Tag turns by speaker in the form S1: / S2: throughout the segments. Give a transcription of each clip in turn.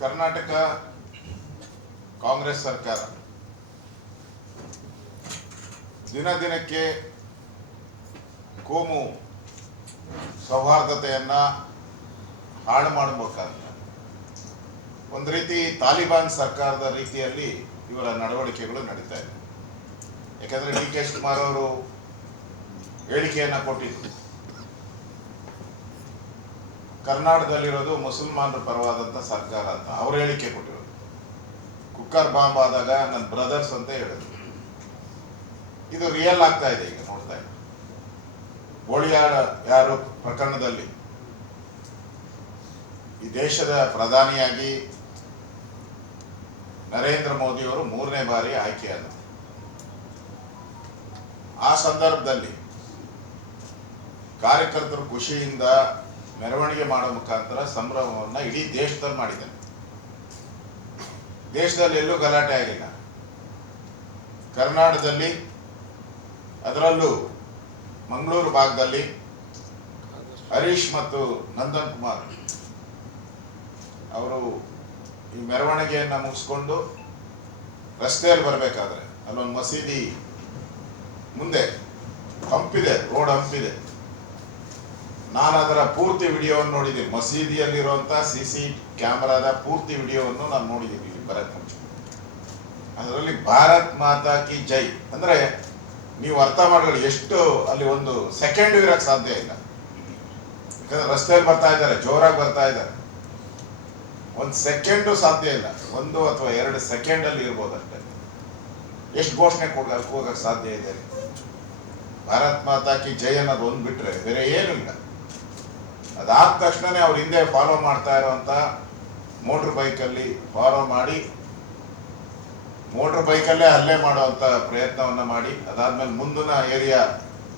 S1: ಕರ್ನಾಟಕ ಕಾಂಗ್ರೆಸ್ ಸರ್ಕಾರ ದಿನ ದಿನಕ್ಕೆ ಕೋಮು ಸೌಹಾರ್ದತೆಯನ್ನ ಹಾಳು ಮಾಡಬೇಕಾದ್ರೆ ಒಂದು ರೀತಿ ತಾಲಿಬಾನ್ ಸರ್ಕಾರದ ರೀತಿಯಲ್ಲಿ ಇವರ ನಡವಳಿಕೆಗಳು ನಡೀತಾ ಇದೆ. ಯಾಕಂದ್ರೆ ಡಿ ಕೆ ಶಿವಕುಮಾರ್ ಅವರು ಹೇಳಿಕೆಯನ್ನ ಕೊಟ್ಟಿದ್ರು. ಕರ್ನಾಟಕದಲ್ಲಿರೋದು ಮುಸಲ್ಮಾನರ ಪರವಾದಂತ ಸರ್ಕಾರ ಅಂತ ಅವ್ರು ಹೇಳಿಕೆ ಕೊಟ್ಟಿರೋದು. ಕುಕ್ಕರ್ ಬಾಂಬ್ ಆದಾಗ ನನ್ನ ಬ್ರದರ್ಸ್ ಅಂತ ಹೇಳಿದ್ರು. ಇದು ರಿಯಲ್ ಆಗ್ತಾ ಇದೆ ಈಗ ನೋಡ್ತಾ ಗೋಳಿಯಾಳ ಯಾರು ಪ್ರಕರಣದಲ್ಲಿ? ಈ ದೇಶದ ಪ್ರಧಾನಿಯಾಗಿ ನರೇಂದ್ರ ಮೋದಿ ಅವರು ಮೂರನೇ ಬಾರಿ ಆಯ್ಕೆಯಾದ ಆ ಸಂದರ್ಭದಲ್ಲಿ ಕಾರ್ಯಕರ್ತರು ಖುಷಿಯಿಂದ ಮೆರವಣಿಗೆ ಮಾಡೋ ಮುಖಾಂತರ ಸಂಭ್ರಮವನ್ನು ಇಡೀ ದೇಶದಲ್ಲಿ ಮಾಡಿದ್ದಾನೆ. ದೇಶದಲ್ಲಿ ಎಲ್ಲೂ ಗಲಾಟೆ ಆಗಿಲ್ಲ. ಕರ್ನಾಟಕದಲ್ಲಿ, ಅದರಲ್ಲೂ ಮಂಗಳೂರು ಭಾಗದಲ್ಲಿ ಹರೀಶ್ ಮತ್ತು ನಂದನ್ ಕುಮಾರ್ ಅವರು ಈ ಮೆರವಣಿಗೆಯನ್ನು ಮುಗಿಸ್ಕೊಂಡು ರಸ್ತೆಯಲ್ಲಿ ಬರಬೇಕಾದ್ರೆ, ಅಲ್ಲೊಂದು ಮಸೀದಿ ಮುಂದೆ, ಹಂಪಿದೆ, ರೋಡ್ ಹಂಪಿದೆ. ನಾನು ಅದರ ಪೂರ್ತಿ ವಿಡಿಯೋವನ್ನು ನೋಡಿದ್ದೀನಿ. ಮಸೀದಿಯಲ್ಲಿರುವಂಥ ಸಿ ಸಿ ಕ್ಯಾಮರಾದ ಪೂರ್ತಿ ವಿಡಿಯೋವನ್ನು ನಾನು ನೋಡಿದ್ದೀನಿ ಇಲ್ಲಿ ಬರಕ್ ಅದರಲ್ಲಿ ಭಾರತ್ ಮಾತಾ ಕಿ ಜೈ. ಅಂದ್ರೆ ನೀವು ಅರ್ಥ ಮಾಡಿದ್ರೆ ಎಷ್ಟು ಅಲ್ಲಿ ಒಂದು ಸೆಕೆಂಡ್ ಇರಕ್ ಸಾಧ್ಯ ಇಲ್ಲ. ಯಾಕಂದ್ರೆ ರಸ್ತೆಯಲ್ಲಿ ಬರ್ತಾ ಇದ್ದಾರೆ, ಜೋರಾಗಿ ಬರ್ತಾ ಇದ್ದಾರೆ. ಒಂದು ಸೆಕೆಂಡು ಸಾಧ್ಯ ಇಲ್ಲ. ಒಂದು ಅಥವಾ ಎರಡು ಸೆಕೆಂಡ್ ಅಲ್ಲಿ ಇರ್ಬೋದು ಅಷ್ಟೇ ಎಷ್ಟು ಘೋಷಣೆ ಕೊಡಕ್ಕೆ ಸಾಧ್ಯ ಇದೆ? ಭಾರತ್ ಮಾತಾ ಕಿ ಜೈ ಅನ್ನೋದು ಒಂದು ಬಿಟ್ರೆ ಬೇರೆ ಏನು ಇಲ್ಲ. ಅದಾದ ತಕ್ಷಣನೇ ಅವ್ರ ಹಿಂದೆ ಫಾಲೋ ಮಾಡ್ತಾ ಇರುವಂತ ಮೋಟ್ರ್ ಬೈಕಲ್ಲಿ ಫಾಲೋ ಮಾಡಿ ಮೋಟ್ರ್ ಬೈಕಲ್ಲೇ ಹಲ್ಲೆ ಮಾಡುವಂತ ಪ್ರಯತ್ನವನ್ನ ಮಾಡಿ ಅದಾದ್ಮೇಲೆ ಮುಂದಿನ ಏರಿಯಾ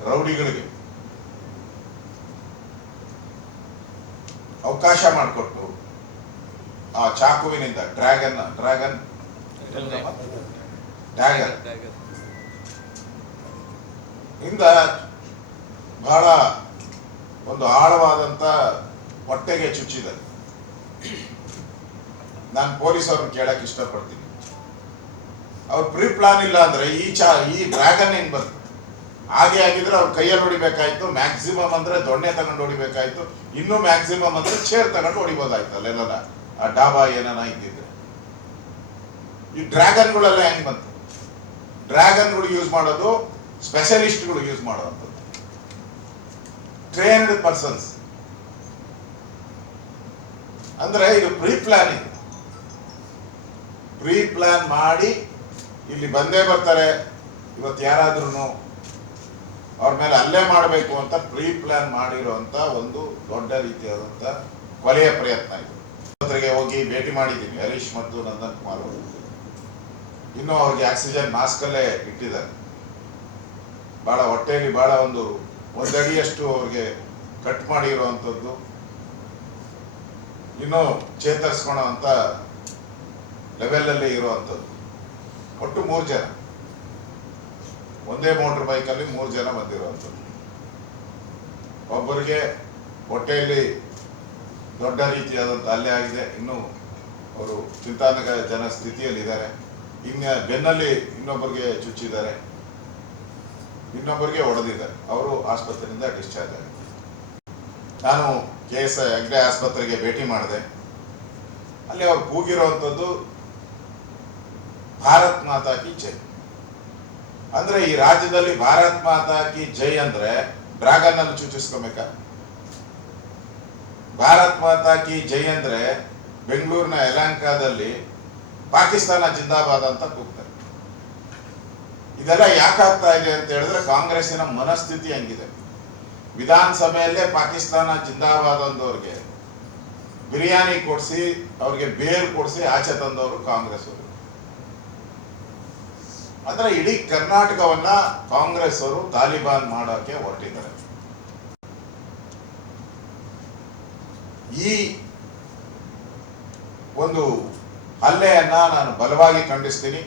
S1: ರೌಡಿಗಳಿಗೆ ಅವಕಾಶ ಮಾಡಿಕೊಟ್ಟು ಆ ಚಾಕುವಿನಿಂದ ಡ್ರ್ಯಾಗನ್ ಡ್ರ್ಯಾಗನ್ ಡ್ರ್ಯಾಗನ್ ಇಂದ ಬಹಳ ಒಂದು ಆಳವಾದಂತ ಹೊಟ್ಟೆಗೆ ಚುಚ್ಚಿದೆ. ನಾನು ಪೊಲೀಸ್ ಅವ್ರನ್ನ ಕೇಳಕ್ ಇಷ್ಟಪಡ್ತೀನಿ. ಅವ್ರ ಪ್ರೀ ಪ್ಲಾನ್ ಇಲ್ಲ ಅಂದ್ರೆ ಈ ಚಾ, ಈ ಡ್ರ್ಯಾಗನ್ ಹೆಂಗ್ ಬಂತು? ಹಾಗೆ ಆಗಿದ್ರೆ ಅವ್ರ ಕೈಯಲ್ಲಿ ಹೊಡಿಬೇಕಾಯ್ತು, ಮ್ಯಾಕ್ಸಿಮಮ್ ಅಂದ್ರೆ ದೊಣ್ಣೆ ತಗೊಂಡು ಹೊಡಿಬೇಕಾಯ್ತು, ಇನ್ನೂ ಮ್ಯಾಕ್ಸಿಮಮ್ ಅಂದ್ರೆ ಚೇರ್ ತಗೊಂಡು ಹೊಡಿಬೋದಾಯ್ತು ಅಲ್ಲೆಲ್ಲ. ಆ ಡಾಬಾ ಏನಾನ ಇದ್ದಿದ್ರೆ. ಈ ಡ್ರ್ಯಾಗನ್ಗಳೆಲ್ಲ ಹೆಂಗ್ ಬಂತು? ಡ್ರ್ಯಾಗನ್ಗಳು ಯೂಸ್ ಮಾಡೋದು ಸ್ಪೆಷಲಿಸ್ಟ್ಗಳು ಯೂಸ್ ಮಾಡುವಂಥದ್ದು ಟ್ರೈನ್ಡ್ ಪರ್ಸನ್ಸ್ ಅಂದ್ರೆ ಇದು ಪ್ರೀ ಪ್ಲಾನಿಂಗ್ ಪ್ರೀ ಪ್ಲಾನ್ ಮಾಡಿ ಇಲ್ಲಿ ಬಂದೇ ಬರ್ತಾರೆ. ಇವತ್ತು ಯಾರಾದ್ರೂ ಅವ್ರ ಮೇಲೆ ಅಲ್ಲೇ ಮಾಡಬೇಕು ಅಂತ ಪ್ರೀ ಪ್ಲಾನ್ ಮಾಡಿರುವಂತ ಒಂದು ದೊಡ್ಡ ರೀತಿಯಾದಂತ ಕೊಲೆಯ ಪ್ರಯತ್ನ ಇದು. ಆಸ್ಪತ್ರೆಗೆ ಹೋಗಿ ಭೇಟಿ ಮಾಡಿದ್ದೀನಿ, ಹರೀಶ್ ಮತ್ತು ನಂದನ್ ಕುಮಾರ್ ಅವರು. ಇನ್ನೂ ಅವ್ರಿಗೆ ಆಕ್ಸಿಜನ್ ಮಾಸ್ಕಲ್ಲೇ ಇಟ್ಟಿದ್ದಾರೆ. ಬಹಳ ಹೊಟ್ಟೆಯಲ್ಲಿ ಬಹಳ ಒಂದು ಒಂದಡಿಯಷ್ಟು ಅವ್ರಿಗೆ ಕಟ್ ಮಾಡಿರುವಂಥದ್ದು. ಇನ್ನೂ ಚೇತರಿಸ್ಕೊಳೋ ಅಂತ ಲೆವೆಲಲ್ಲಿ ಇರುವಂಥದ್ದು. ಒಟ್ಟು ಮೂರು ಜನ. ಒಂದೇ ಮೋಟ್ರ್ ಬೈಕಲ್ಲಿ ಮೂರು ಜನ ಬಂದಿರುವಂಥದ್ದು. ಒಬ್ಬರಿಗೆ ಹೊಟ್ಟೆಯಲ್ಲಿ ದೊಡ್ಡ ರೀತಿಯಾದಂಥ ಅಲ್ಲೇ ಆಗಿದೆ. ಇನ್ನು ಅವರು ಚಿಂತಾನಕ ಜನ ಸ್ಥಿತಿಯಲ್ಲಿದ್ದಾರೆ ಇನ್ನು ಬೆನ್ನಲ್ಲಿ ಇನ್ನೊಬ್ಬರಿಗೆ ಚುಚ್ಚಿದ್ದಾರೆ. ಇನ್ನೊಬ್ಬರಿಗೆ ಹೊಡೆದಿದ್ದಾರೆ. ಅವರು ಆಸ್ಪತ್ರೆಯಿಂದ ಡಿಸ್ಚಾರ್ಜ್ ಆಗಿದೆ ನಾನು ಕೆ ಎಸ್ ಹೆಗ್ಡೆ ಆಸ್ಪತ್ರೆಗೆ ಭೇಟಿ ಮಾಡಿದೆ. ಅಲ್ಲಿ ಅವ್ರು ಕೂಗಿರುವಂಥದ್ದು ಭಾರತ್ ಮಾತಾ ಕಿ ಜೈ. ಅಂದ್ರೆ ಈ ರಾಜ್ಯದಲ್ಲಿ ಭಾರತ್ ಮಾತಾ ಕಿ ಜೈ ಅಂದ್ರೆ ಡ್ರಾಗನ್ ಅನ್ನು ಸೂಚಿಸ್ಕೊಬೇಕ? ಭಾರತ್ ಮಾತಾ ಕಿ ಜೈ ಅಂದ್ರೆ ಬೆಂಗಳೂರಿನ ಯಲಂಕಾದಲ್ಲಿ ಪಾಕಿಸ್ತಾನ ಜಿಂದಾಬಾದ್ ಅಂತ ಕೂಗ್ತಾರೆ. ಇದೆಲ್ಲ ಯಾಕಾಗ್ತಾ ಇದೆ ಅಂತ ಹೇಳಿದ್ರೆ ಕಾಂಗ್ರೆಸ್ಸಿನ ಮನಸ್ಥಿತಿ ಹಂಗಿದೆ. ವಿಧಾನಸಭೆಯಲ್ಲೇ ಪಾಕಿಸ್ತಾನ ಜಿಂದಾಬಾದ್ ಅಂದವ್ರಿಗೆ ಬಿರಿಯಾನಿ ಕೊಡಿಸಿ, ಅವ್ರಿಗೆ ಬೇರ್ ಕೊಡಿಸಿ ಆಚೆ ತಂದವರು ಕಾಂಗ್ರೆಸ್ ಅವರು ಅಂದ್ರೆ ಇಡೀ ಕರ್ನಾಟಕವನ್ನ ಕಾಂಗ್ರೆಸ್ ಅವರು ತಾಲಿಬಾನ್ ಮಾಡೋಕೆ ಹೊರಟಿದ್ದಾರೆ. ಈ ಒಂದು ಹಲ್ಲೆಯನ್ನ ನಾನು ಬಲವಾಗಿ ಖಂಡಿಸ್ತೀನಿ.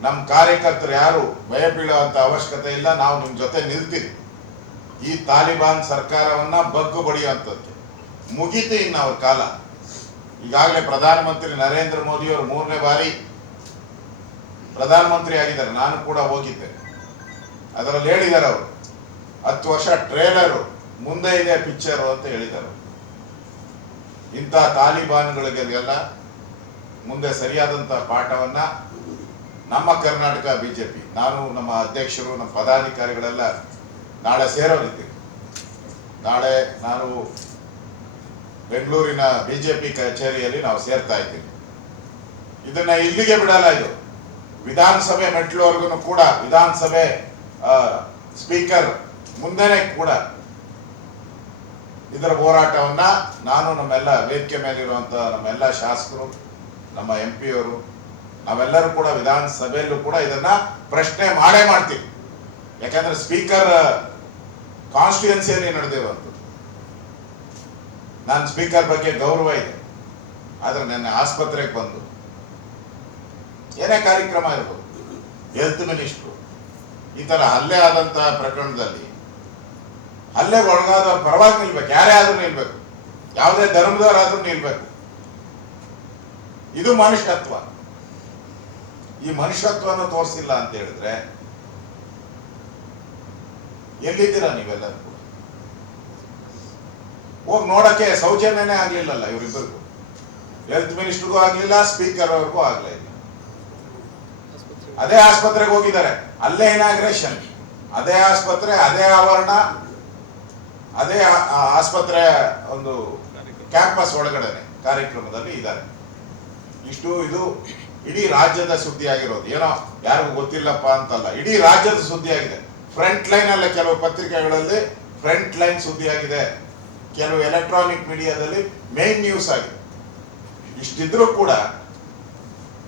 S1: ನಮ್ಮ ಕಾರ್ಯಕರ್ತರು ಯಾರು ಭಯ ಬೀಳುವಂತ ಅವಶ್ಯಕತೆ ಇಲ್ಲ, ನಾವು ನಿಮ್ಮ ಜೊತೆ ನಿಲ್ತೀವಿ. ಈ ತಾಲಿಬಾನ್ ಸರ್ಕಾರವನ್ನ ಬಗ್ಗು ಬಡಿಯುವಂಥದ್ದು. ಮುಗೀತು ಇನ್ನು ಅವ್ರ ಕಾಲ. ಈಗಾಗಲೇ ಪ್ರಧಾನಮಂತ್ರಿ ನರೇಂದ್ರ ಮೋದಿ ಅವರು ಮೂರನೇ ಬಾರಿ ಪ್ರಧಾನಮಂತ್ರಿ ಆಗಿದ್ದಾರೆ. ನಾನು ಕೂಡ ಹೋಗಿದ್ದೆ. ಅದರಲ್ಲಿ ಹೇಳಿದ್ದಾರೆ ಅವರು. ಹತ್ತು ವರ್ಷ ಟ್ರೇಲರು ಮುಂದೆ ಇದೆ ಪಿಕ್ಚರು ಅಂತ ಹೇಳಿದ್ದಾರೆ ಇಂಥ ತಾಲಿಬಾನ್ಗಳಿಗೆಲ್ಲ ಮುಂದೆ ಸರಿಯಾದಂಥ ಪಾಠವನ್ನ ನಮ್ಮ ಕರ್ನಾಟಕ ಬಿಜೆಪಿ, ನಾನು ನಮ್ಮ ಅಧ್ಯಕ್ಷರು, ನಮ್ಮ ಪದಾಧಿಕಾರಿಗಳೆಲ್ಲ ನಾಳೆ ಸೇರೋರಿದ್ದೀವಿ ನಾಳೆ ನಾನು ಬೆಂಗಳೂರಿನ ಬಿಜೆಪಿ ಕಚೇರಿಯಲ್ಲಿ ನಾವು ಸೇರ್ತಾ ಇದ್ದೀವಿ ಇದನ್ನ ಇಲ್ಲಿಗೆ ಬಿಡಲ್ಲ ಇದು. ವಿಧಾನಸಭೆ ಮೆಟ್ಲುವರೆಗೂ ಕೂಡ, ವಿಧಾನಸಭೆ ಸ್ಪೀಕರ್ ಮುಂದೆನೆ ಕೂಡ ಇದರ ಹೋರಾಟವನ್ನ ನಾನು ನಮ್ಮೆಲ್ಲ ವೇದಿಕೆ ಮೇಲಿರುವಂತಹ ನಮ್ಮೆಲ್ಲ ಶಾಸಕರು, ನಮ್ಮ ಎಂ ಪಿಯವರು ನಾವೆಲ್ಲರೂ ಕೂಡ ವಿಧಾನಸಭೆಯಲ್ಲೂ ಕೂಡ ಇದನ್ನ ಪ್ರಶ್ನೆ ಮಾಡೇ ಮಾಡ್ತೀವಿ. ಯಾಕಂದ್ರೆ ಸ್ಪೀಕರ್ ಕಾನ್ಸ್ಟಿಟ್ಯೂನ್ಸಿಯಲ್ಲಿ ನಡೆದಿರುವಂಥದ್ದು. ನಾನು ಸ್ಪೀಕರ್ ಬಗ್ಗೆ ಗೌರವ ಇದೆ. ಆದ್ರೆ ನನ್ನ ಆಸ್ಪತ್ರೆಗೆ ಬಂದು ಏನೇ ಕಾರ್ಯಕ್ರಮ ಇರ್ಬೋದು ಹೆಲ್ತ್ ಮಿನಿಸ್ಟ್ರು ಈ ತರ ಹಲ್ಲೆ ಆದಂತ ಪ್ರಕರಣದಲ್ಲಿ ಹಲ್ಲೆ ಒಳಗಾದ ಪರವಾಗಿ ನಿಲ್ಬೇಕು. ಯಾರೇ ಆದ್ರೂ ನಿಲ್ಬೇಕು. ಯಾವುದೇ ಧರ್ಮದವರಾದ್ರೂ ನಿಲ್ಬೇಕು. ಇದು ಮನುಷ್ಯತ್ವ. ಈ ಮನುಷ್ಯತ್ವನ ತೋರಿಸಿಲ್ಲ ಅಂತ ಹೇಳಿದ್ರೆ ಎಲ್ಲಿದ್ದೀರಾ ನೀವೆಲ್ಲರೂ ಕೂಡ? ಹೋಗಿ ನೋಡಕ್ಕೆ ಸೌಜನ್ಯನೇ ಆಗ್ಲಿಲ್ಲಲ್ಲ ಇವರಿಬ್ಬರಿಗೂ ಹೆಲ್ತ್ ಮಿನಿಸ್ಟರ್ಗೂ ಆಗ್ಲಿಲ್ಲ ಸ್ಪೀಕರ್ ಅವ್ರಿಗೂ ಆಗ್ಲೇ ಇಲ್ಲ. ಅದೇ ಆಸ್ಪತ್ರೆಗೆ ಹೋಗಿದ್ದಾರೆ. ಅಲ್ಲೇ ಇನಾಗ್ರೇಷನ್ ಅದೇ ಆಸ್ಪತ್ರೆ ಅದೇ ಆವರಣ ಅದೇ ಆಸ್ಪತ್ರೆ ಒಂದು ಕ್ಯಾಂಪಸ್ ಒಳಗಡೆನೆ ಕಾರ್ಯಕ್ರಮದಲ್ಲಿ ಇದ್ದಾರೆ. ಇಷ್ಟು ಇದು ಇಡೀ ರಾಜ್ಯದ ಸುದ್ದಿ ಆಗಿರೋದು ಏನೋ ಯಾರಿಗೂ ಗೊತ್ತಿಲ್ಲಪ್ಪ ಅಂತಲ್ಲ. ಇಡೀ ರಾಜ್ಯದ ಸುದ್ದಿ ಆಗಿದೆ ಫ್ರಂಟ್ ಲೈನ್ ಅಲ್ಲ ಕೆಲವು ಪತ್ರಿಕೆಗಳಲ್ಲಿ ಫ್ರಂಟ್ ಲೈನ್ ಸುದ್ದಿ ಆಗಿದೆ ಕೆಲವು ಎಲೆಕ್ಟ್ರಾನಿಕ್ ಮೀಡಿಯಾದಲ್ಲಿ ಮೇನ್ ನ್ಯೂಸ್ ಆಗಿದೆ. ಇಷ್ಟಿದ್ರೂ ಕೂಡ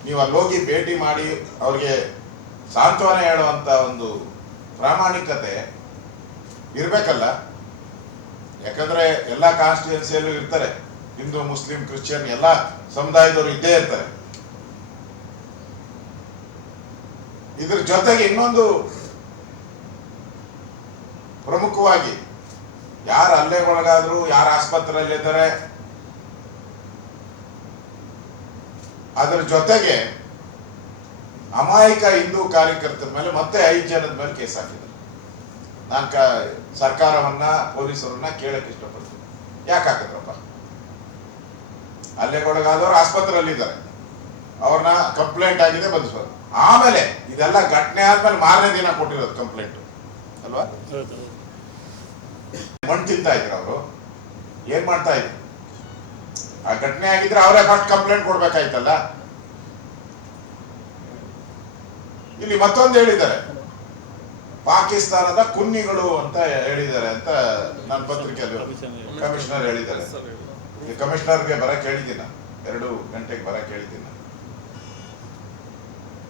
S1: ನೀವು ಅಲ್ಲಿ ಹೋಗಿ ಭೇಟಿ ಮಾಡಿ ಅವ್ರಿಗೆ ಸಾಂತ್ವನ ಹೇಳುವಂತ ಒಂದು ಪ್ರಾಮಾಣಿಕತೆ ಇರಬೇಕಲ್ಲ. ಯಾಕಂದ್ರೆ ಎಲ್ಲ ಕಾನ್ಸ್ಟಿಟ್ಯೂನ್ಸಿಯಲ್ಲೂ ಇರ್ತಾರೆ. ಹಿಂದೂ, ಮುಸ್ಲಿಂ, ಕ್ರಿಶ್ಚಿಯನ್ ಎಲ್ಲ ಸಮುದಾಯದವರು ಇದ್ದೇ ಇರ್ತಾರೆ. ಇದ್ರ ಜೊತೆಗೆ ಇನ್ನೊಂದು ಪ್ರಮುಖವಾಗಿ ಯಾರು ಹಲ್ಲೆಗೊಳಗಾದ್ರು ಯಾರು ಆಸ್ಪತ್ರೆಯಲ್ಲಿ ಇದ್ದಾರೆ, ಅದರ ಜೊತೆಗೆ ಅಮಾಯಕ ಹಿಂದೂ ಕಾರ್ಯಕರ್ತರ ಮೇಲೆ ಮತ್ತೆ ಐದು ಜನದ ಮೇಲೆ ಕೇಸ್ ಹಾಕಿದ್ರು ನಾನು ಸರ್ಕಾರವನ್ನ, ಪೊಲೀಸರನ್ನ ಕೇಳಕ್ಕೆ ಇಷ್ಟಪಡ್ತೀನಿ. ಯಾಕೆ ಹಾಕಿದ್ರಪ್ಪ? ಆಸ್ಪತ್ರೆಯಲ್ಲಿ ಇದ್ದಾರೆ ಅವ್ರನ್ನ ಕಂಪ್ಲೇಂಟ್ ಆಗಿದೆ ಬಂದಿಸೋದು ಆಮೇಲೆ ಇದೆಲ್ಲ ಘಟನೆ ಆದ್ಮೇಲೆ ಮಾರನೇ ದಿನ ಕೊಟ್ಟಿರೋದು ಕಂಪ್ಲೇಂಟ್ ಅಲ್ವಾ? ಮಣ್ಣು ತಿಂತಾ ಇದ್ರು ಅವರು. ಏನ್ ಮಾಡ್ತಾ ಇದ್ರು? ಆ ಘಟನೆ ಆಗಿದ್ರೆ ಅವರೇ ಫಸ್ಟ್ ಕಂಪ್ಲೇಂಟ್ ಕೊಡ್ಬೇಕಾಯ್ತಲ್ಲ? ಇಲ್ಲಿ ಮತ್ತೊಂದು ಹೇಳಿದ್ದಾರೆ. ಪಾಕಿಸ್ತಾನದ ಕುನ್ನಿಗಳು ಅಂತ ಹೇಳಿದ್ದಾರೆ ಅಂತ ನನ್ನ ಪತ್ರಿಕೆಯಲ್ಲಿ ಕಮಿಷನರ್ ಹೇಳಿದ್ದಾರೆ. ಕಮಿಷನರ್ಗೆ ಬರಕ್ ಹೇಳಿದ್ದೀನ. ಎರಡು ಗಂಟೆಗೆ ಬರಕ್ ಹೇಳಿದ್ದೀನಿ.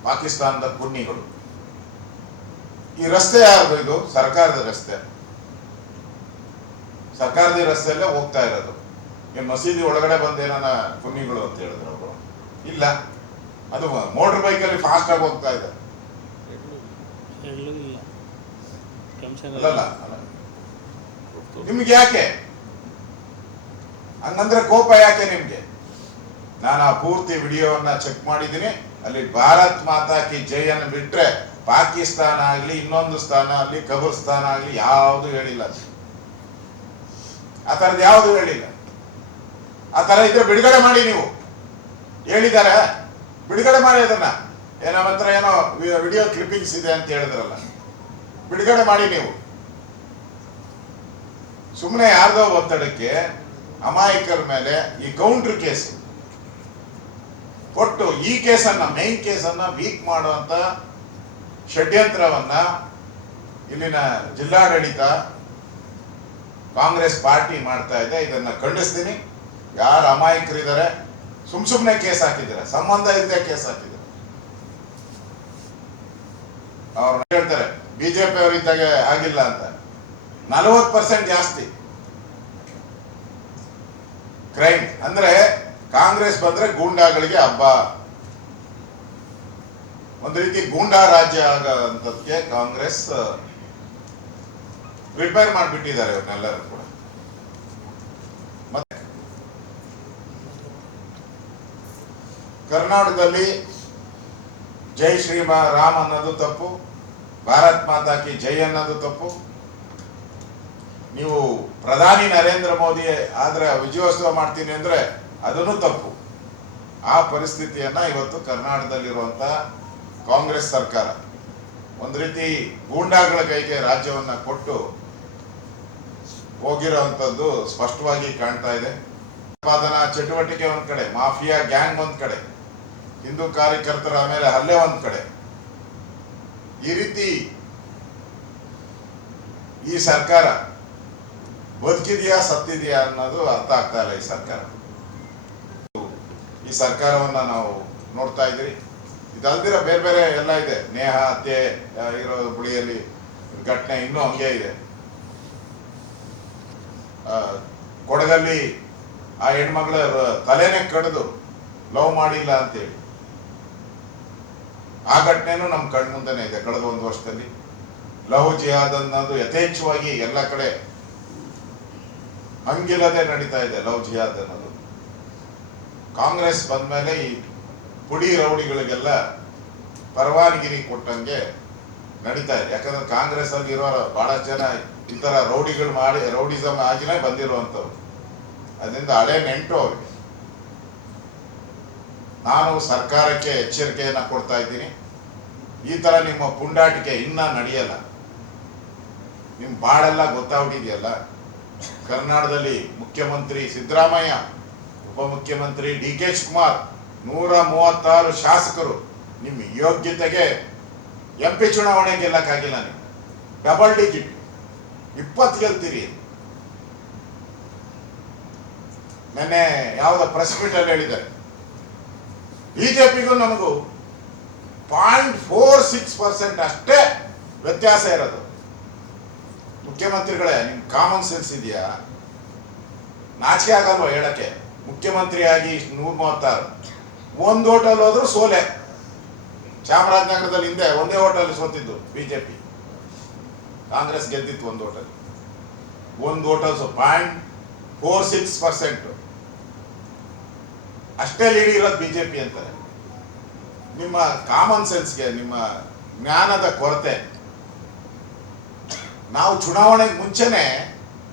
S1: ಪಾಕಿಸ್ತಾನದ ಕುನ್ನಿಗಳು. ಈ ರಸ್ತೆ ಯಾರ್ದು ಇದು? ಸರ್ಕಾರದ ರಸ್ತೆ. ಸರ್ಕಾರದ ರಸ್ತೆಯಲ್ಲೇ ಹೋಗ್ತಾ ಇರೋದು. ಈ ಮಸೀದಿ ಒಳಗಡೆ ಬಂದೇನ ಕುನ್ನಿಗಳು ಅಂತ ಹೇಳಿದ್ರು ಅವರು. ಇಲ್ಲ. ಅದು ಮೋಟರ್ ಬೈಕಲ್ಲಿ ಫಾಸ್ಟ್ ಆಗಿ ಹೋಗ್ತಾ ಇದೆ. ನಿಮ್ಗೆ ಯಾಕೆ? ಹಂಗಂದ್ರೆ ಕೋಪ ಯಾಕೆ ನಿಮ್ಗೆ? ನಾನು ಆ ಪೂರ್ತಿ ವಿಡಿಯೋವನ್ನ ಚೆಕ್ ಮಾಡಿದ್ದೀನಿ. ಅಲ್ಲಿ ಭಾರತ್ ಮಾತಾ ಕಿ ಜೈ ಅನ್ನು ಬಿಟ್ರೆ ಪಾಕಿಸ್ತಾನ ಆಗ್ಲಿ, ಇನ್ನೊಂದು ಸ್ಥಾನ ಆಗ್ಲಿ ಕಬರ್ಸ್ತಾನ ಆಗ್ಲಿ ಯಾವುದು ಹೇಳಿಲ್ಲ ಆ ಯಾವುದು ಹೇಳಿಲ್ಲ. ಆ ತರ ಇದ್ರೆ ಬಿಡುಗಡೆ ಮಾಡಿ ನೀವು. ಹೇಳಿದಾರೆ? ಬಿಡುಗಡೆ ಮಾಡಿ ಅದನ್ನ. ಏನೋ ಹತ್ರ ಏನೋ ವಿಡಿಯೋ ಕ್ಲಿಪ್ಪಿಂಗ್ಸ್ ಇದೆ ಅಂತ ಹೇಳಿದ್ರಲ್ಲ. ಬಿಡುಗಡೆ ಮಾಡಿ ನೀವು. ಸುಮ್ಮನೆ ಯಾರ್ದೋ ಒತ್ತಡಕ್ಕೆ ಅಮಾಯಕರ ಮೇಲೆ ಈ ಕೌಂಟರ್ ಕೇಸ್. ಕೊಟ್ಟು ಈ ಕೇಸನ್ನ ಮೈನ್ ಕೇಸನ್ನ ವೀಕ್ ಮಾಡುವಂತ ಷಡ್ಯಂತ್ರವನ್ನ ಇಲ್ಲಿನ ಜಿಲ್ಲಾಡಳಿತ ಕಾಂಗ್ರೆಸ್ ಪಾರ್ಟಿ ಮಾಡ್ತಾ ಇದೆ. ಇದನ್ನ ಖಂಡಿಸ್ತೀನಿ. ಯಾರು ಅಮಾಯಕರಿದ್ದಾರೆ, ಸುಮ್ ಸುಮ್ನೆ ಕೇಸ್ ಹಾಕಿದ್ದಾರೆ. ಸಂಬಂಧ ಇದ್ದೇ ಕೇಸ್ ಹಾಕಿದ್ದಾರೆ. ಅವ್ರು ಹೇಳ್ತಾರೆ ಬಿಜೆಪಿ ಅವರಿದ್ದಾಗ ಆಗಿಲ್ಲ ಅಂತ. ನಲವತ್ತು ಪರ್ಸೆಂಟ್ ಜಾಸ್ತಿ. ಕ್ರೈಮ್ ಅಂದ್ರೆ ಕಾಂಗ್ರೆಸ್ ಬಂದ್ರೆ ಗೂಂಡಾಗಳಿಗೆ ಹಬ್ಬ. ಒಂದು ರೀತಿ ಗೂಂಡಾ ರಾಜ್ಯ ಆಗಂತದಕ್ಕೆ ಕಾಂಗ್ರೆಸ್ ಪ್ರಿಪೇರ್ ಮಾಡಿಬಿಟ್ಟಿದ್ದಾರೆ ಇವ್ರನ್ನೆಲ್ಲರೂ ಕೂಡ. ಮತ್ತೆ ಕರ್ನಾಟಕದಲ್ಲಿ ಜೈ ಶ್ರೀ ರಾಮ್ ಅನ್ನೋದು ತಪ್ಪು, ಭಾರತ್ ಮಾತಾ ಕಿ ಜೈ ಅನ್ನೋದು ತಪ್ಪು. ನೀವು ಪ್ರಧಾನಿ ನರೇಂದ್ರ ಮೋದಿ ಆದ್ರೆ ವಿಜಯೋತ್ಸವ ಮಾಡ್ತೀನಿ ಅಂದ್ರೆ ಅದನ್ನು ತಪ್ಪು. ಆ ಪರಿಸ್ಥಿತಿಯನ್ನ ಇವತ್ತು ಕರ್ನಾಟಕದಲ್ಲಿರುವಂತ ಕಾಂಗ್ರೆಸ್ ಸರ್ಕಾರ ಒಂದು ರೀತಿ ಗೂಂಡಾಗಳ ಕೈಗೆ ರಾಜ್ಯವನ್ನ ಕೊಟ್ಟು ಹೋಗಿರೋವಂಥದ್ದು ಸ್ಪಷ್ಟವಾಗಿ ಕಾಣ್ತಾ ಇದೆ. ಉತ್ಪಾದನಾ ಚಟುವಟಿಕೆ ಒಂದ್ ಕಡೆ, ಮಾಫಿಯಾ ಗ್ಯಾಂಗ್ ಒಂದ್ ಕಡೆ, ಹಿಂದೂ ಕಾರ್ಯಕರ್ತರ ಮೇಲೆ ಹಲ್ಲೆ ಒಂದ್ ಕಡೆ. ಈ ರೀತಿ ಈ ಸರ್ಕಾರ ಬದುಕಿದೆಯಾ ಸತ್ತಿದೆಯಾ ಅನ್ನೋದು ಅರ್ಥ ಆಗ್ತಾ ಇಲ್ಲ ಈ ಸರ್ಕಾರ. ಈ ಸರ್ಕಾರವನ್ನ ನಾವು ನೋಡ್ತಾ ಇದ್ದೀರಿ. ಇದಲ್ದಿರ ಬೇರೆ ಬೇರೆ ಎಲ್ಲ ಇದೆ. ನೇಹ, ಹತ್ಯೆ ಇರೋ ಬುಳಿಯಲ್ಲಿ ಘಟನೆ ಇನ್ನೂ ಹಂಗೆ ಇದೆ. ಕೊಡಗಲ್ಲಿ ಆ ಹೆಣ್ಮಗಳ ತಲೆನೆ ತಲೆನೇ ಕಡಿದು ಲವ್ ಮಾಡಿಲ್ಲ ಅಂತೇಳಿ. ಆ ಘಟನೆನೂ ನಮ್ಮ ಕಣ್ಮುಂದೆನೇ ಇದೆ ಕಳೆದ ಒಂದು ವರ್ಷದಲ್ಲಿ. ಲವ್ ಜಿಹಾದ್ ಅನ್ನೋದು ಯಥೇಚ್ಛವಾಗಿ ಎಲ್ಲ ಕಡೆ ಹಂಗಿಲ್ಲದೆ ನಡೀತಾ ಇದೆ ಲವ್ ಜಿಹಾದ್ ಅನ್ನೋದು. ಕಾಂಗ್ರೆಸ್ ಬಂದ ಮೇಲೆ ಈ ಪುಡಿ ರೌಡಿಗಳಿಗೆಲ್ಲ ಪರವಾನಗಿರಿ ಕೊಟ್ಟಂಗೆ ನಡೀತಾ ಇದೆ. ಯಾಕಂದ್ರೆ ಕಾಂಗ್ರೆಸ್ ಅಲ್ಲಿ ಇರೋ ಬಹಳಷ್ಟು ಜನ ಈ ತರ ರೌಡಿಗಳು ಮಾಡಿ ರೌಡಿಸಮ್ ಆಗಿನೇ ಬಂದಿರುವಂತವ್ರು ಅದರಿಂದ ಹಳೆ ನೆಂಟು ಅವ್ರಿಗೆ ನಾನು ಸರ್ಕಾರಕ್ಕೆ ಎಚ್ಚರಿಕೆಯನ್ನ ಕೊಡ್ತಾ ಇದ್ದೀನಿ. ಈ ತರ ನಿಮ್ಮ ಪುಂಡಾಟಿಕೆ ಇನ್ನ ನಡೆಯಲ್ಲ. ನಿಮ್ ಬಾಳೆಲ್ಲ ಗೊತ್ತಾಗ್ಬಿಟ್ಟಿದೆಯಲ್ಲ? ಕರ್ನಾಟಕದಲ್ಲಿ ಮುಖ್ಯಮಂತ್ರಿ ಸಿದ್ದರಾಮಯ್ಯ ಉಪಮುಖ್ಯಮಂತ್ರಿ ಡಿ ಕೆ ಶಿವಕುಮಾರ್ ನೂರ ಮೂವತ್ತಾರು ಶಾಸಕರು ನಿಮ್ಮ ಯೋಗ್ಯತೆಗೆ ಎಂ ಪಿ ಚುನಾವಣೆ ಗೆಲ್ಲಕ್ಕಾಗಿಲ್ಲ ನೀವು. Double digit. ಇಪ್ಪತ್ತು ಗೆಲ್ತೀರಿ. ನೆನ್ನೆ ಯಾವುದೋ ಪ್ರೆಸ್ ಮೀಟ್ ಅಲ್ಲಿ ಹೇಳಿದ್ದಾರೆ. ಬಿಜೆಪಿಗೂ ನಮಗೂ ಪಾಯಿಂಟ್ ಫೋರ್ ಸಿಕ್ಸ್ ಪರ್ಸೆಂಟ್ ಅಷ್ಟೇ ವ್ಯತ್ಯಾಸ ಇರೋದು. ಮುಖ್ಯಮಂತ್ರಿಗಳೇ, ನಿಮ್ ಕಾಮನ್ ಸೆನ್ಸ್ ಇದೆಯಾ? ನಾಚಿಕೆ ಆಗಲ್ವ ಹೇಳಕ್ಕೆ? ಮುಖ್ಯಮಂತ್ರಿಯಾಗಿ ನೂರ ಮೂವತ್ತಾರು ಒಂದು ಹೋಟೆಲ್ ಹೋದ್ರು ಸೋಲೆ. ಚಾಮರಾಜನಗರದಲ್ಲಿ ಹಿಂದೆ ಒಂದೇ ಹೋಟೆಲ್ ಸೋತಿದ್ದು ಬಿಜೆಪಿ ಕಾಂಗ್ರೆಸ್ ಗೆದ್ದಿತ್ತು ಒಂದು ಹೋಟೆಲ್ ಒಂದು hotel point four six percent ಅಷ್ಟೇ ಲೀಡ್ ಇರೋದು ಬಿಜೆಪಿ ಅಂತಾರೆ. ನಿಮ್ಮ ಕಾಮನ್ ಸೆನ್ಸ್ಗೆ ನಿಮ್ಮ ಜ್ಞಾನದ ಕೊರತೆ. ನಾವು ಚುನಾವಣೆಗೆ ಮುಂಚೆನೆ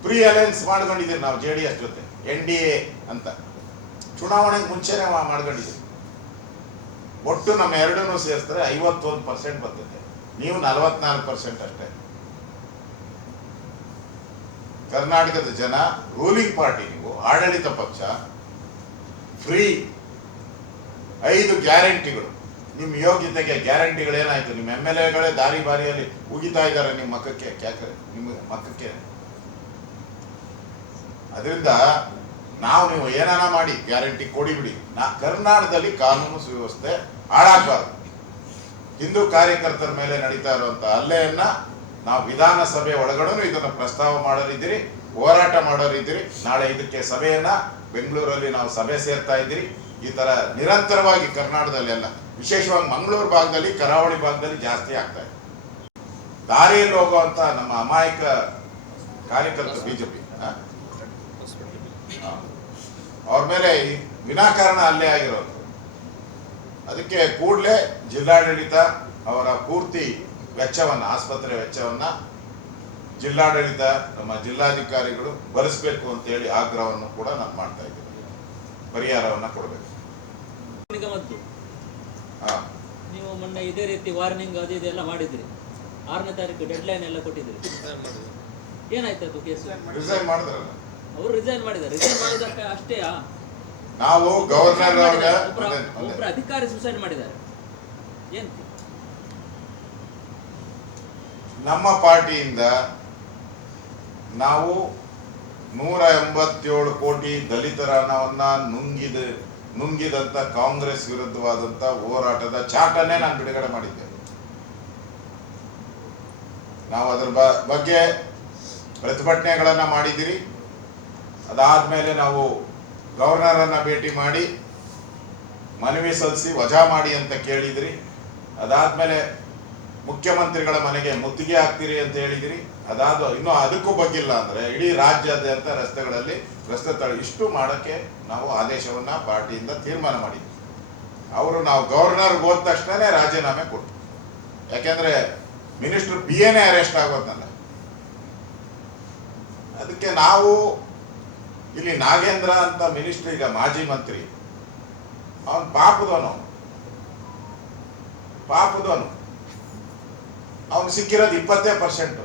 S1: ಪ್ರೀ ಅಲೈನ್ಸ್ ಮಾಡ್ಕೊಂಡಿದ್ದೀವಿ ನಾವು ಜೆ ಡಿ ಎಸ್ ಜೊತೆ. ಎನ್ ಡಿ ಎ ಅಂತ. ಚುನಾವಣೆಗೆ ಮುಂಚೆನೆ ಮಾಡ್ಕೊಂಡಿದ್ದೀವಿ ಒಟ್ಟು ನಮ್ಮ ಎರಡನ್ನೂ ಸೇರಿಸಿದ್ರೆ ಐವತ್ತೊಂದು ಪರ್ಸೆಂಟ್ ಬರ್ತದೆ. ನೀವು ನಲವತ್ನಾಲ್ಕು ಪರ್ಸೆಂಟ್ ಅಷ್ಟೇ. ಕರ್ನಾಟಕದ ಜನ ರೂಲಿಂಗ್ ಪಾರ್ಟಿ ನೀವು, ಆಡಳಿತ ಪಕ್ಷ ಫ್ರೀ ಐದು ಗ್ಯಾರಂಟಿಗಳು. ನಿಮ್ಮ ಯೋಗ್ಯತೆಗೆ ಗ್ಯಾರಂಟಿಗಳೇನಾಯ್ತು? ನಿಮ್ಮ ಎಂ ಎಲ್ ಎಗಳೇ ದಾರಿ ಬಾರಿಯಲ್ಲಿ ಉಗಿತಾ ಇದ್ದಾರೆ ನಿಮ್ಮ ಮಕ್ಕಕ್ಕೆ ನಿಮ್ಮ ಮಕ್ಕಕ್ಕೆ. ಅದರಿಂದ ನಾವು ನೀವು ಏನಾನ ಮಾಡಿ ಗ್ಯಾರಂಟಿ ಕೊಡಿಬಿಡಿ ನಾ ಕರ್ನಾಟಕದಲ್ಲಿ ಕಾನೂನು ಸುವ್ಯವಸ್ಥೆ ಹಾಳಾಗಬಾರ್ದು. ಹಿಂದೂ ಕಾರ್ಯಕರ್ತರ ಮೇಲೆ ನಡೀತಾ ಇರುವಂಥ ಹಲ್ಲೆಯನ್ನ ನಾವು ವಿಧಾನಸಭೆ ಒಳಗಡೆ ಇದನ್ನ ಪ್ರಸ್ತಾವ ಮಾಡೋರಿದ್ದೀರಿ ಹೋರಾಟ ಮಾಡೋರಿದ್ದೀರಿ. ನಾಳೆ ಇದಕ್ಕೆ ಸಭೆಯನ್ನ ಬೆಂಗಳೂರಲ್ಲಿ ನಾವು ಸಭೆ ಸೇರ್ತಾ ಇದ್ದೀರಿ. ಈ ತರ ನಿರಂತರವಾಗಿ ಕರ್ನಾಟಕದಲ್ಲೆಲ್ಲ ವಿಶೇಷವಾಗಿ ಮಂಗಳೂರು ಭಾಗದಲ್ಲಿ ಕರಾವಳಿ ಭಾಗದಲ್ಲಿ ಜಾಸ್ತಿ ಆಗ್ತಾ ಇದೆ. ದಾರಿಯಲ್ಲಿ ಹೋಗುವಂತ ನಮ್ಮ ಅಮಾಯಕ ಕಾರ್ಯಕರ್ತ ಬಿಜೆಪಿ. ಅವ್ರ ಮೇಲೆ ವಿನಾಕಾರಣ ಅಲ್ಲೇ ಆಗಿರೋದು. ಅದಕ್ಕೆ ಕೂಡಲೇ ಜಿಲ್ಲಾಡಳಿತ ಅವರ ಪೂರ್ತಿ ವೆಚ್ಚವನ್ನ ಆಸ್ಪತ್ರೆ ವೆಚ್ಚವನ್ನ ಜಿಲ್ಲಾಡಳಿತ ನಮ್ಮ ಜಿಲ್ಲಾಧಿಕಾರಿಗಳು ಭರಿಸಬೇಕು ಅಂತೇಳಿ ಆಗ್ರಹವನ್ನು ಕೂಡ ನಾನು ಮಾಡ್ತಾ ಇದ್ದೇನೆ. ಪರಿಹಾರವನ್ನ ಕೊಡಬೇಕು.
S2: ನೀವು ಮೊನ್ನೆ ಇದೇ ರೀತಿ ವಾರ್ನಿಂಗ್ ಅದು ಇದೆಲ್ಲ ಮಾಡಿದ್ರಿ. ಆರನೇ ತಾರೀಕು ಡೆಡ್ ಲೈನ್ ಎಲ್ಲ ಕೊಟ್ಟಿದ್ರಿ. ಏನಾಯ್ತು ಅದು ಕೇಸ್
S1: ರಿಸೈನ್ ಮಾಡಿದ್ರಲ್ಲ.
S2: ಅವರು ರಿಸೈನ್ ಮಾಡಿದ್ದಾರೆ. ರಿಸೈನ್ ಮಾಡೋದಕ್ಕೆ ಅಷ್ಟೇ
S1: ನಾವು ಗವರ್ನರ್
S2: ಅಧಿಕಾರಿ ಸುಸೈಡ್ ಮಾಡಿದ್ದಾರೆ. ಏನ್
S1: ನಮ್ಮ ಪಾರ್ಟಿಯಿಂದ ನಾವು ನೂರ ಎಂಬತ್ತೇಳು ಕೋಟಿ ದಲಿತರ ಹಣವನ್ನ ನುಂಗಿದ ನುಂಗಿದಂತ ಕಾಂಗ್ರೆಸ್ ವಿರುದ್ಧವಾದಂತ ಹೋರಾಟದ ಚಾಟನ್ನೇ ನಾನು ಬಿಡುಗಡೆ ಮಾಡಿದ್ದೆ. ನಾವು ಅದ್ರ ಬಗ್ಗೆ ಪ್ರತಿಭಟನೆಗಳನ್ನ ಮಾಡಿದಿರಿ ಅದಾದ್ಮೇಲೆ ನಾವು ಗವರ್ನರನ್ನ ಭೇಟಿ ಮಾಡಿ ಮನವಿ ಸಲ್ಲಿಸಿ ವಜಾ ಮಾಡಿ ಅಂತ ಕೇಳಿದ್ರಿ. ಅದಾದ್ಮೇಲೆ ಮುಖ್ಯಮಂತ್ರಿಗಳ ಮನೆಗೆ ಮುತ್ತಿಗೆ ಹಾಕ್ತೀರಿ ಅಂತ ಹೇಳಿದಿರಿ. ಅದಾದ ಇನ್ನೂ ಅದಕ್ಕೂ ಬಗ್ಗಿಲ್ಲ ಅಂದ್ರೆ ಇಡೀ ರಾಜ್ಯಾದ್ಯಂತ ರಸ್ತೆಗಳಲ್ಲಿ ರಸ್ತೆ ತಳ ಇಷ್ಟು ಮಾಡಕ್ಕೆ ನಾವು ಆದೇಶವನ್ನ ಪಾರ್ಟಿಯಿಂದ ತೀರ್ಮಾನ ಮಾಡಿದ್ವಿ. ಅವರು ನಾವು ಗವರ್ನರ್ ಹೋದ ತಕ್ಷಣನೇ ರಾಜೀನಾಮೆ ಕೊಟ್ಟು ಯಾಕೆಂದ್ರೆ ಮಿನಿಸ್ಟರ್ ಪಿ ಎನೇ ಅರೆಸ್ಟ್ ಆಗೋದಲ್ಲ ಅದಕ್ಕೆ ನಾವು ಇಲ್ಲಿ ನಾಗೇಂದ್ರ ಅಂತ ಮಿನಿಸ್ಟ್ರಿ, ಈಗ ಮಾಜಿ ಮಂತ್ರಿ. ಅವನ್ ಪಾಪದವನು. ಪಾಪದವನು. ಅವನು ಸಿಕ್ಕಿರೋದು ಇಪ್ಪತ್ತೇ ಪರ್ಸೆಂಟ್.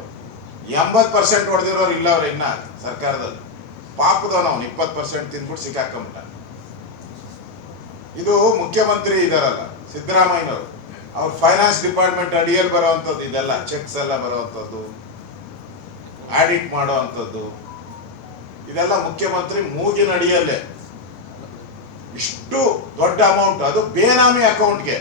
S1: ಎಂಬತ್ತು ಪರ್ಸೆಂಟ್ ಹೊಡೆದಿರೋರು ಇಲ್ಲ ಅವ್ರು ಇನ್ನ ಸರ್ಕಾರದಲ್ಲಿ. ಪಾಪದವನು ಅವನು, ಇಪ್ಪತ್ತು ಪರ್ಸೆಂಟ್ ತಿಂದ್ಬಿಟ್ಟು ಸಿಕ್ಕಾಕೊಂಬಿಟ್ಟ. ಇದು ಮುಖ್ಯಮಂತ್ರಿ ಇದಾರಲ್ಲ, ಸಿದ್ದರಾಮಯ್ಯನವರು. ಅವ್ರ ಫೈನಾನ್ಸ್ ಡಿಪಾರ್ಟ್ಮೆಂಟ್ ಅಡಿಯಲ್ಲಿ ಬರೋವಂಥದ್ದು ಇದೆಲ್ಲ ಚೆಕ್ಸ್ ಎಲ್ಲ ಬರೋವಂಥದ್ದು ಆಡಿಟ್ ಮಾಡುವಂಥದ್ದು. ಇದೆಲ್ಲ ಮುಖ್ಯಮಂತ್ರಿ ಮೂಗಿನ ಅಡಿಯಲ್ಲೇ. ಇಷ್ಟು ದೊಡ್ಡ ಅಮೌಂಟ್ ಅದು ಬೇನಾಮಿ ಅಕೌಂಟ್ಗೆ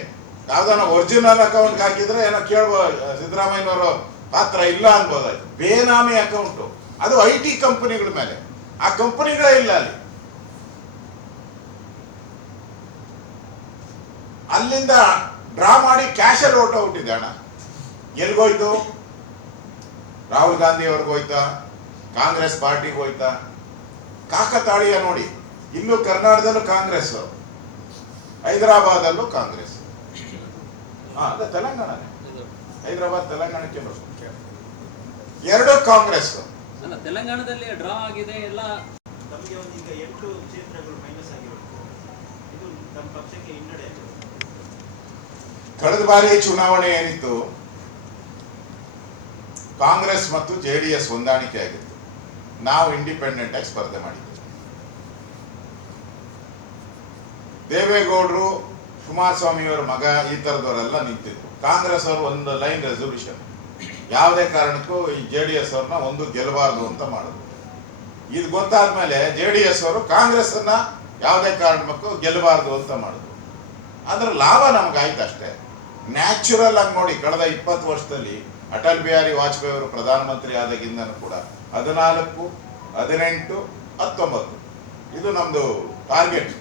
S1: ಯಾವ್ದಾನ ಒರಿಜಿನಲ್ ಅಕೌಂಟ್ ಹಾಕಿದ್ರೆ ಏನೋ ಕೇಳ್ಬೋದು ಸಿದ್ದರಾಮಯ್ಯನವರು ಪಾತ್ರ ಇಲ್ಲ ಅನ್ಬೋದಾಯ್ತು ಬೇನಾಮಿ ಅಕೌಂಟು ಅದು ಐ ಟಿ ಕಂಪನಿಗಳ ಮೇಲೆ. ಆ ಕಂಪನಿಗಳೇ ಇಲ್ಲ ಅಲ್ಲಿ. ಅಲ್ಲಿಂದ ಡ್ರಾ ಮಾಡಿ ಕ್ಯಾಶಲ್ಲಿ ಓಟ ಹುಟ್ಟಿದೆ ಅಣ್ಣ. ಎಲ್ಗೋಯ್ತು ರಾಹುಲ್ ಗಾಂಧಿ ಅವ್ರಿಗೆ ಹೋಯ್ತಾ ಕಾಂಗ್ರೆಸ್ ಪಾರ್ಟಿಗೆ ಹೋಯ್ತಾ ಕಾಕತಾಳೀಯ ನೋಡಿ. ಇನ್ನು ಕರ್ನಾಟಕದಲ್ಲೂ ಕಾಂಗ್ರೆಸ್. ಹೈದರಾಬಾದಲ್ಲೂ ಕಾಂಗ್ರೆಸ್. ಹಾ ಅದೇ ತೆಲಂಗಾಣನೇ. ಹೈದರಾಬಾದ್ ತೆಲಂಗಾಣಕ್ಕೆ ಎರಡು ಕಾಂಗ್ರೆಸ್.
S2: ಅಲ್ಲ ತೆಲಂಗಾಣದಲ್ಲಿ ಡ್ರಾ ಆಗಿದೆ ಎಲ್ಲ
S3: ತಮಗೆ ಒಂದು ಈಗ ಎಂಟು ಕ್ಷೇತ್ರಗಳು ಮೈನಸ್ ಆಗಿರೋದು. ಇದು ನಮ್ಮ ಪಕ್ಷಕ್ಕೆ ಹಿನ್ನಡೆ ಆಗಿದೆ.
S1: ಕಳೆದ ಬಾರಿ ಚುನಾವಣೆ ಏನಿತ್ತು? ಕಾಂಗ್ರೆಸ್ ಮತ್ತು ಜೆಡಿಎಸ್ ಡಿ ಎಸ್ ಹೊಂದಾಣಿಕೆ ಆಗಿತ್ತು. ನಾವು ಇಂಡಿಪೆಂಡೆಂಟ್ ಆಗಿ ಸ್ಪರ್ಧೆ ಮಾಡಿದ್ವಿ. ದೇವೇಗೌಡರು ಕುಮಾರಸ್ವಾಮಿಯವರ ಮಗ ಈ ತರದವರೆಲ್ಲ ನಿಂತಿದ್ರು. ಕಾಂಗ್ರೆಸ್ ಅವರು ಒಂದು ಲೈನ್ ರೆಸೊಲ್ಯೂಷನ್ ಯಾವುದೇ ಕಾರಣಕ್ಕೂ ಈ ಜೆ ಡಿ ಎಸ್ ಅವ್ರನ್ನ ಒಂದು ಗೆಲ್ಲಬಾರ್ದು ಅಂತ ಮಾಡಿದ್ರು. ಇದು ಗೊತ್ತಾದ್ಮೇಲೆ ಜೆ ಡಿ ಎಸ್ ಅವರು ಕಾಂಗ್ರೆಸ್ ಅನ್ನ ಯಾವುದೇ ಕಾರಣಕ್ಕೂ ಗೆಲ್ಲಬಾರ್ದು ಅಂತ ಮಾಡಿದ್ರು. ಅದ್ರ ಲಾಭ ನಮ್ಗಾಯ್ತು ಅಷ್ಟೇ. ನ್ಯಾಚುರಲ್ ಆಗಿ ನೋಡಿ, ಕಳೆದ ಇಪ್ಪತ್ತು ವರ್ಷದಲ್ಲಿ ಅಟಲ್ ಬಿಹಾರಿ ವಾಜಪೇಯಿ ಅವರು ಪ್ರಧಾನಮಂತ್ರಿ ಆದಾಗಿಂದನೂ ಕೂಡ ಹದಿನಾಲ್ಕು, ಹದಿನೆಂಟು, ಹತ್ತೊಂಬತ್ತು. ಇದು ನಮ್ಮದು ಟಾರ್ಗೆಟ್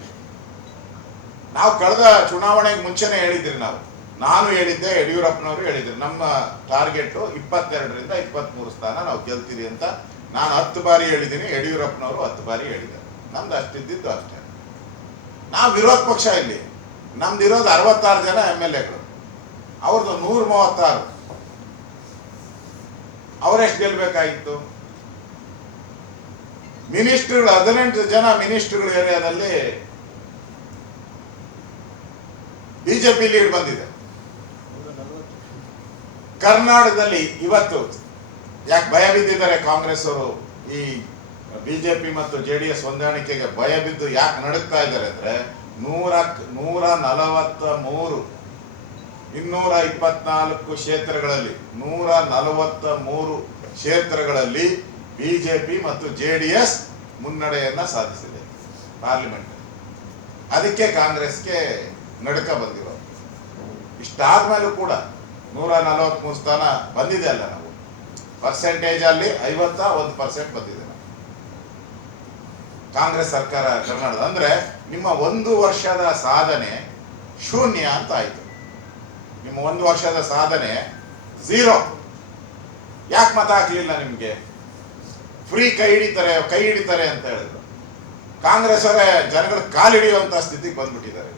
S1: ನಾವು ಕಳೆದ ಚುನಾವಣೆಗೆ ಮುಂಚೆನೆ ಹೇಳಿದ್ರಿ ನಾವು. ನಾನು ಹೇಳಿದ್ದೆ, ಯಡಿಯೂರಪ್ಪನವರು ಹೇಳಿದ್ರು. ನಮ್ಮ ಟಾರ್ಗೆಟ್ ಇಪ್ಪತ್ತೆರಡರಿಂದ ಇಪ್ಪತ್ಮೂರು ಸ್ಥಾನ ನಾವು ಗೆಲ್ತೀರಿ ಅಂತ ನಾನು ಹತ್ತು ಬಾರಿ ಹೇಳಿದ್ದೀನಿ, ಯಡಿಯೂರಪ್ಪನವರು ಹತ್ತು ಬಾರಿ ಹೇಳಿದ್ದಾರೆ. ನಮ್ದು ಅಷ್ಟಿದ್ದಿದ್ದು ಅಷ್ಟೇ. ನಾವು ವಿರೋಧ ಪಕ್ಷ ಇಲ್ಲಿ. ನಮ್ದು ಇರೋದು ಅರವತ್ತಾರು ಜನ ಎಂ ಎಲ್ ಎಗಳು. ಅವ್ರದ್ದು ನೂರ ಮೂವತ್ತಾರು. ಅವರೆಷ್ಟು ಗೆಲ್ಬೇಕಾಗಿತ್ತು? ಮಿನಿಸ್ಟ್ರುಗಳು, ಹದಿನೆಂಟು ಜನ ಮಿನಿಸ್ಟ್ರುಗಳು ಏರಿಯಾದಲ್ಲಿ ಬಿಜೆಪಿ ಲೀಡ್ ಬಂದಿದೆ. ಕರ್ನಾಟಕದಲ್ಲಿ ಇವತ್ತು ಯಾಕೆ ಭಯ ಬಿದ್ದಿದ್ದಾರೆ ಕಾಂಗ್ರೆಸ್ ಅವರು ಈ ಬಿಜೆಪಿ ಮತ್ತು ಜೆ ಡಿ ಎಸ್ ಹೊಂದಾಣಿಕೆಗೆ ಭಯ ಬಿದ್ದು ಯಾಕೆ ನಡುಕ್ತಾ ಇದ್ದಾರೆ ಅಂದ್ರೆ ನೂರ ನೂರ ನಲವತ್ತ ಮೂರು, ಇನ್ನೂರ ಇಪ್ಪತ್ನಾಲ್ಕು ಕ್ಷೇತ್ರಗಳಲ್ಲಿ, ನೂರ ನಲವತ್ತ ಮೂರು ಕ್ಷೇತ್ರಗಳಲ್ಲಿ ಬಿಜೆಪಿ ಮತ್ತು ಜೆ ಡಿ ಎಸ್ ಮುನ್ನಡೆಯನ್ನ ಸಾಧಿಸಿದೆ ಪಾರ್ಲಿಮೆಂಟ್ ಅದಕ್ಕೆ ಕಾಂಗ್ರೆಸ್ಗೆ ನಡುಕ ಬಂದಿರೋದು. ಇಷ್ಟಾದ್ಮೇಲೂ ಕೂಡ ನೂರ ನಲವತ್ಮೂರು ಸ್ಥಾನ ಬಂದಿದೆ ಅಲ್ಲ ನಾವು. ಪರ್ಸೆಂಟೇಜ್ ಅಲ್ಲಿ ಐವತ್ತ ಒಂದು ಪರ್ಸೆಂಟ್ ಬಂದಿದೆ ಕಾಂಗ್ರೆಸ್ ಸರ್ಕಾರ ಕರ್ನಾಟಕ ಅಂದ್ರೆ ನಿಮ್ಮ ಒಂದು ವರ್ಷದ ಸಾಧನೆ ಶೂನ್ಯ ಅಂತ ಆಯ್ತು. ನಿಮ್ಮ ಒಂದು ವರ್ಷದ ಸಾಧನೆ ಝೀರೋ ಯಾಕೆ ಮತ ಆಗ್ಲಿಲ್ಲ ನಿಮ್ಗೆ? ಫ್ರೀ ಕೈ ಹಿಡಿತಾರೆ ಕೈ ಹಿಡಿತಾರೆ ಅಂತ ಹೇಳಿದ್ರು. ಕಾಂಗ್ರೆಸ್ ಅವರೇ ಜನಗಳ ಕಾಲಿಡಿಯುವಂತ ಸ್ಥಿತಿಗೆ ಬಂದ್ಬಿಟ್ಟಿದ್ದಾರೆ.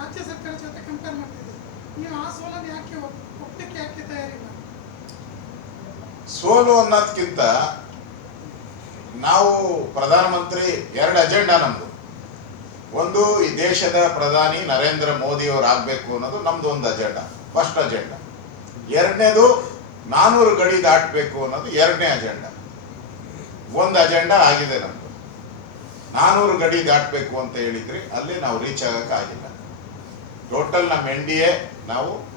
S4: ರಾಜ್ಯ ಸರ್ಕಾರ ಜೊತೆ ಕಂಪೇರ್ ಮಾಡ್ತಿದ್ದೀರಿ. ನೀವು ಆ ಸೋಲನ್ನು ಯಾಕೆ ಯಾಕೆ ತಯಾರಿಲ್ಲ?
S1: ಸೋಲು ಅನ್ನೋದಕ್ಕಿಂತ ನಾವು ಪ್ರಧಾನಮಂತ್ರಿ ಎರಡು ಅಜೆಂಡಾ ನಮ್ದು. ಒಂದು ಈ ದೇಶದ ಪ್ರಧಾನಿ ನರೇಂದ್ರ ಮೋದಿ ಅವರು ಆಗ್ಬೇಕು ಅನ್ನೋದು ನಮ್ದು ಒಂದು ಅಜೆಂಡಾ ಫಸ್ಟ್ ಅಜೆಂಡಾ. ಎರಡನೇದು ನಾನೂರು ಗಡಿ ದಾಟಬೇಕು ಅನ್ನೋದು ಎರಡನೇ ಅಜೆಂಡಾ. ಒಂದು ಅಜೆಂಡಾ ಆಗಿದೆ ನಮ್ದು. ನಾನೂರು ಗಡಿ ದಾಟಬೇಕು ಅಂತ ಹೇಳಿದ್ರಿ ಅಲ್ಲಿ ನಾವು ರೀಚ್ ಆಗಕ್ಕೆ ಆಗಿಲ್ಲ. ಟೋಟಲ್ ನಮ್ಮ ಎನ್ ಡಿ ಎ ನಾವು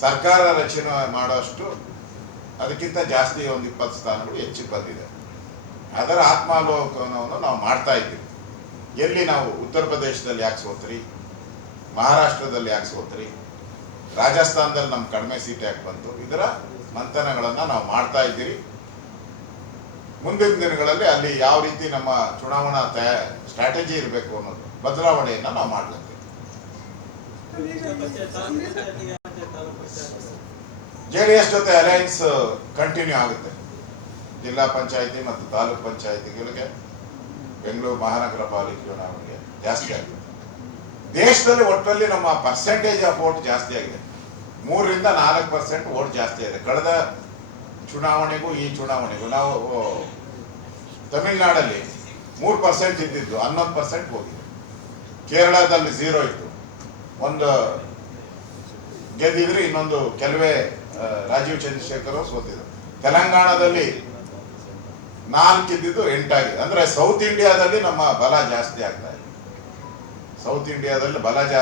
S1: ಸರ್ಕಾರ ರಚನೆ ಮಾಡೋಷ್ಟು ಅದಕ್ಕಿಂತ ಜಾಸ್ತಿ ಒಂದು ಇಪ್ಪತ್ತು ಸ್ಥಾನಗಳು ಹೆಚ್ಚು ಬಂದಿದೆ. ಅದರ ಆತ್ಮಾಲೋಕನವನ್ನು ನಾವು ಮಾಡ್ತಾ ಇದ್ದೀವಿ. ಎಲ್ಲಿ ನಾವು ಉತ್ತರ ಪ್ರದೇಶದಲ್ಲಿ ಯಾಕೆ ಸೋತ್ರಿ? ಮಹಾರಾಷ್ಟ್ರದಲ್ಲಿ ಯಾಕೆ ಸೋತ್ರಿ? ರಾಜಸ್ಥಾನದಲ್ಲಿ ನಮ್ಮ ಕಡಿಮೆ ಸೀಟ್ ಯಾಕೆ ಬಂತು? ಇದರ ಮಂಥನಗಳನ್ನು ನಾವು ಮಾಡ್ತಾ ಇದ್ದೀರಿ. ಮುಂದಿನ ದಿನಗಳಲ್ಲಿ ಅಲ್ಲಿ ಯಾವ ರೀತಿ ನಮ್ಮ ಚುನಾವಣಾ ತಯ ಸ್ಟ್ರಾಟಜಿ ಇರಬೇಕು ಅನ್ನೋದು ಬದಲಾವಣೆಯನ್ನು ನಾವು ಮಾಡ್ಲತ್ತೀವಿ. ಜೆ ಡಿ ಎಸ್ ಜೊತೆ ಅಲಯನ್ಸ್ ಕಂಟಿನ್ಯೂ ಆಗುತ್ತೆ. ಜಿಲ್ಲಾ ಪಂಚಾಯಿತಿ ಮತ್ತು ತಾಲೂಕ್ ಪಂಚಾಯತಿಗಳಿಗೆ. ಬೆಂಗಳೂರು ಮಹಾನಗರ ಪಾಲಿಕೆ ಚುನಾವಣೆಗೆ ಜಾಸ್ತಿ ಆಗಿದೆ. ದೇಶದಲ್ಲಿ ಒಟ್ಟಲ್ಲಿ ನಮ್ಮ ಪರ್ಸೆಂಟೇಜ್ ಆಫ್ ವೋಟ್ ಜಾಸ್ತಿ ಆಗಿದೆ. ಮೂರರಿಂದ ನಾಲ್ಕು ಪರ್ಸೆಂಟ್ ವೋಟ್ ಜಾಸ್ತಿ ಆಗಿದೆ. ಕಳೆದ ಚುನಾವಣೆಗೂ ಈ ಚುನಾವಣೆಗೂ ನಾವು ತಮಿಳುನಾಡಲ್ಲಿ ಮೂರು ಪರ್ಸೆಂಟ್ ಇದ್ದಿದ್ದು ಹನ್ನೊಂದು ಪರ್ಸೆಂಟ್ ಹೋಗಿದೆ. ಕೇರಳದಲ್ಲಿ ಝೀರೋ ಇತ್ತು. ಒಂದು ಗೆದ್ದಿದ್ರೆ ಇನ್ನೊಂದು ಕೆಲವೇ ರಾಜೀವ್ ಚಂದ್ರಶೇಖರ್ ಸೋತಿದ್ರು. ತೆಲಂಗಾಣದಲ್ಲಿ ನಾಲ್ಕು ಇದ್ದಿದ್ದು ಎಂಟಾಗಿದೆ. ಅಂದ್ರೆ ಸೌತ್ ಇಂಡಿಯಾದಲ್ಲಿ ನಮ್ಮ ಬಲ ಜಾಸ್ತಿ ಆಗ್ತಾ ಇದೆ. ಸೌತ್ ಇಂಡಿಯಾದಲ್ಲಿ ಬಲ ಜಾಸ್ತಿ